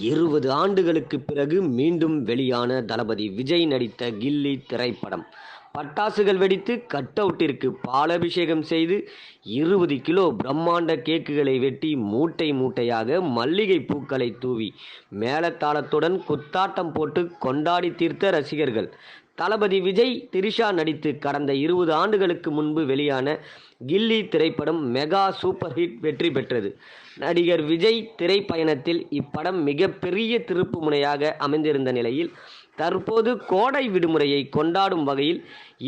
20 ஆண்டுகளுக்கு பிறகு மீண்டும் வெளியான தளபதி விஜய் நடித்த கில்லி திரைப்படம். பட்டாசுகள் வெடித்து கட் அவுட்டிற்கு பாலபிஷேகம் செய்து 20 கிலோ பிரம்மாண்ட கேக்குகளை வெட்டி மூட்டை மூட்டையாக மல்லிகை பூக்களை தூவி மேளதாளத்துடன் குத்தாட்டம் போட்டு கொண்டாடி தீர்த்த ரசிகர்கள். தளபதி விஜய், திரிஷா நடித்து கடந்த 20 ஆண்டுகளுக்கு முன்பு வெளியான கில்லி திரைப்படம் மெகா சூப்பர் ஹிட் வெற்றி பெற்றது. நடிகர் விஜய் திரைப்பயணத்தில் இப்படம் மிகப்பெரிய திருப்பு முனையாக அமைந்திருந்த நிலையில், தற்போது கோடை விடுமுறையை கொண்டாடும் வகையில்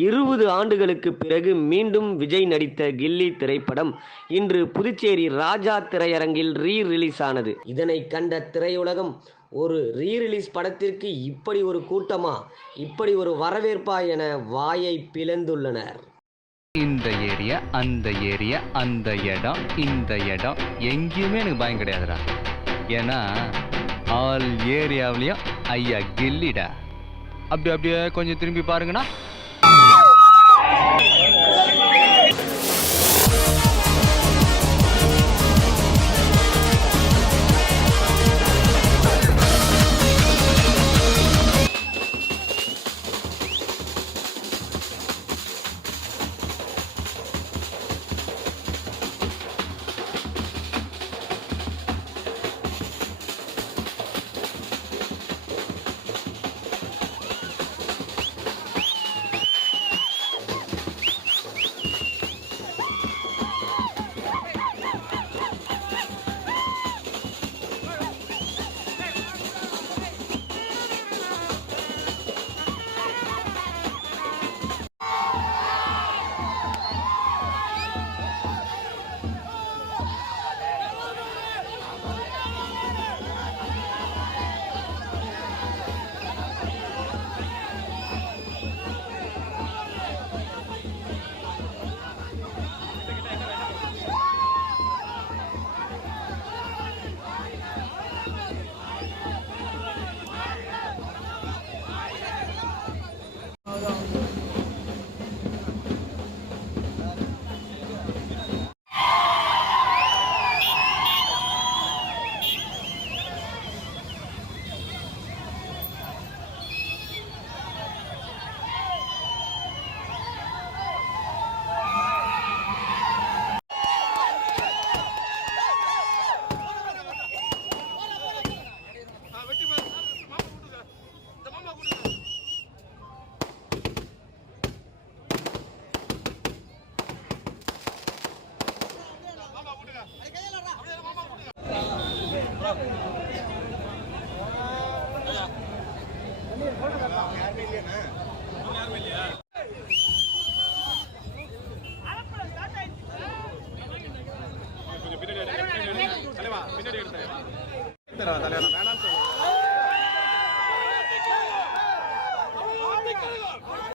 20 ஆண்டுகளுக்கு பிறகு மீண்டும் விஜய் நடித்த கில்லி திரைப்படம் இன்று புதுச்சேரி ராஜா திரையரங்கில் ரீ-ரிலீஸ் ஆனது. இதனை கண்ட திரையுலகம், ஒரு ரீ-ரிலீஸ் படத்திற்கு இப்படி ஒரு கூட்டமா, இப்படி ஒரு வரவேற்பா என வாயை பிளந்துள்ளனர். இந்த ஏரியா, அந்த ஏரியா, அந்த இடம், இந்த இடம் எங்கேயுமே எனக்கு பயம் கிடையாதுடா. ஏன்னா ஆல் ஏரியாவிலையும் ஐயா கில்லிடா. அப்படியே கொஞ்சம் திரும்பி பாருங்கண்ணா. பின்னாடி